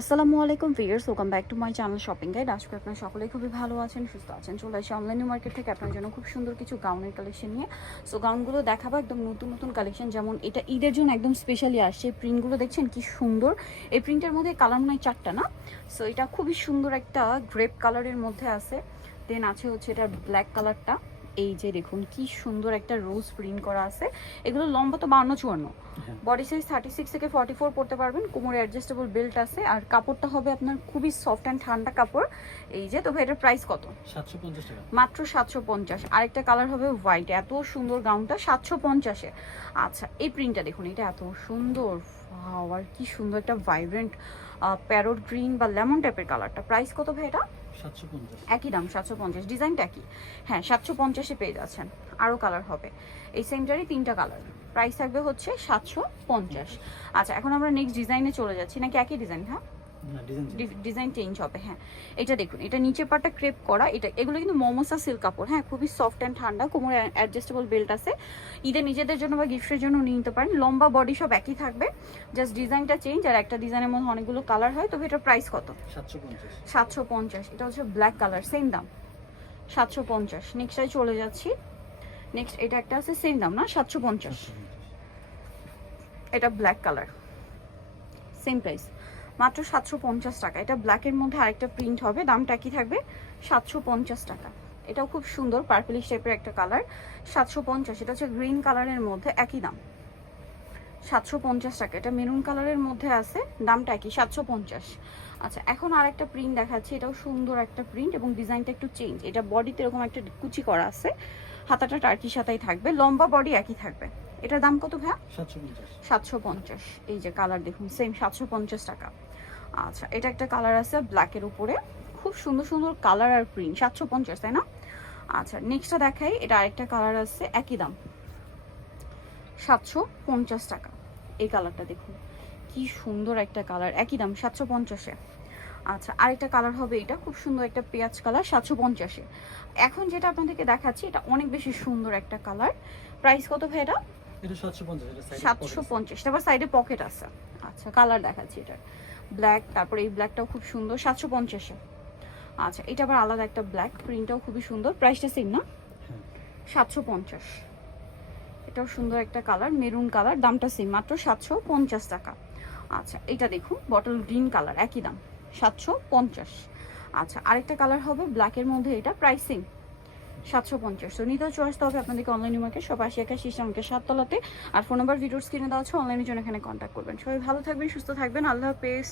আসসালামু আলাইকুম viewers, welcome back to my channel shopping guide. আজকে আপনারা সকলেই খুবই ভালো আছেন, সুস্থ আছেন। চলে আসি অনলাইন নিউ মার্কেট থেকে আপনার জন্য খুব সুন্দর কিছু গাউনের কালেকশন নিয়ে। সো গাউনগুলো দেখাবো একদম নতুন নতুন কালেকশন, যেমন এটা ঈদের জন্য একদম স্পেশালি আসছে। প্রিন্টগুলো দেখছেন কি সুন্দর। এই প্রিন্টের মধ্যে কালার মনে হয় 4টা না। সো এটা খুবই সুন্দর একটা গ্রেপ কালারের মধ্যে আছে। দেন আছে হচ্ছে এটা ব্ল্যাক কালারটা। এই যে দেখুন কি সুন্দর একটা রোজ প্রিন্ট করা আছে। এগুলো লম্বা তো 52-54, বডি সাইজ 36 থেকে 44 পড়তে পারবেন। কোমরে অ্যাডজাস্টেবল বেল্ট আছে, আর কাপড়টা হবে আপনার খুবই সফট অ্যান্ড ঠান্ডা কাপড়। এই যে, তো ভাই এটার প্রাইস কত? 750 টাকা মাত্র 750। আরেকটা কালার হবে হোয়াইট। এত সুন্দর গাউনটা 750-এ। আচ্ছা, এই প্রিন্টটা দেখুন, এটা এত সুন্দর। আর কি সুন্দর একটা ভাইব্রেন্ট প্যারোট গ্রিন বা লেমন টাইপের কালারটা। প্রাইস কত ভাই এটা? 750। একই দাম 750। ডিজাইনটা কি? হ্যাঁ, 750-এ পেয়ে যাচ্ছেন। আরও কালার হবে এই সেমটারই 3টা কালার। প্রাইস থাকবে হচ্ছে 750। আচ্ছা, এখন আমরা নেক্সট ডিজাইনে চলে যাচ্ছি, নাকি একই ডিজাইন? হ্যাঁ, না, ডিজাইন চেঞ্জ হবে। হ্যাঁ, এটা দেখুন, এটা নিচের পাটটা ক্রেপ করা। এগুলো কিন্তু মমোসা সিল্ক কাপড়। হ্যাঁ, খুবই সফট অ্যান্ড ঠান্ডা। কোমরে অ্যাডজাস্টেবল বেল্ট আছে। ঈদের নিজেদের জন্য বা গিফটের জন্য নিয়ে নিতে পারেন। লম্বা বডি সব একই থাকবে, জাস্ট ডিজাইনটা চেঞ্জ। আর একটা ডিজাইনের মধ্যে অনেকগুলো কালার হয়। তবে এটার প্রাইস কত? 750। 750। এটা হচ্ছে ব্ল্যাক কালার, সেম দাম 750। নেক্সটটাই চলে যাচ্ছি। নেক্সট এটা একটা আছে, সেম দাম না, 750। এটা ব্ল্যাক কালার, সেম প্রাইস, মাত্র 750 টাকা। এটা ব্ল্যাকের মধ্যে আরেকটা প্রিন্ট হবে, দামটা কি থাকবে? 750 টাকা। এটাও খুব সুন্দর পার্পলিশ টাইপের একটা কালার, 750। এটা হচ্ছে গ্রিন কালারের মধ্যে, একই দাম 750 টাকা। এটা মেরুন কালারের মধ্যে আছে, দামটা একই 750। আচ্ছা, এখন আরেকটা প্রিন্ট দেখাচ্ছি। এটাও সুন্দর একটা প্রিন্ট এবং ডিজাইনটা একটু চেঞ্জ। এটা বডিতে এরকম একটা কুচি করা আছে, হাতাটা টার্কি সাথাই থাকবে, লম্বা বডি একই থাকবে। এটার দাম কত ভাইয়া? 750। 750। এই যে কালার দেখুন, সেম 750 টাকা। আচ্ছা, এটা একটা কালার আছে ব্ল্যাকের উপরে, খুব সুন্দর সুন্দর কালার আর প্রিন্ট, 750, তাই না? আচ্ছা, নেক্সটটা দেখাই। এটা আরেকটা কালার আছে, একই দাম 750 টাকা। এই কালারটা দেখুন কি সুন্দর একটা কালার, একই দাম 750-এ। আচ্ছা, আরেকটা কালার হবে, এটা খুব সুন্দর একটা পেঁয়াজ কালার, 750-এ। এখন যেটা আপনাদেরকে দেখাচ্ছি, এটা অনেক বেশি সুন্দর একটা কালার। প্রাইস কত ভাই এটা? এটা 750। এটা সাইডে 750। তারপর সাইডে পকেট আছে। আচ্ছা, কালার দেখাচ্ছি। এটা ব্ল্যাক, তারপরে এই ব্ল্যাকটাও খুব সুন্দর, 750-এ। আচ্ছা, এটা আবার আলাদা একটা ব্ল্যাক, প্রিন্টটাও খুবই সুন্দর। প্রাইসটা সেম না? 750। এটাও সুন্দর একটা কালার, মেরুন কালার, দামটা সেম, মাত্র 750 টাকা। আচ্ছা, এটা দেখুন বটল গ্রিন কালার, একই দাম 750। আচ্ছা, আরেকটা কালার হবে ব্ল্যাকের মধ্যে, এটা প্রাইসিং 750। তো নিতেও চলে আসতে হবে আপনাদেরকে অনলাইন মার্কেট, সব 80 আমাকে 7 তলাতে। আর ফোন নাম্বার ভিডিওস কিনে দেওয়া আছে, অনলাইনের জন্য এখানে কন্ট্যাক্ট করবেন। সবাই ভালো থাকবেন, সুস্থ থাকবেন, আল্লাহ হাফেজ।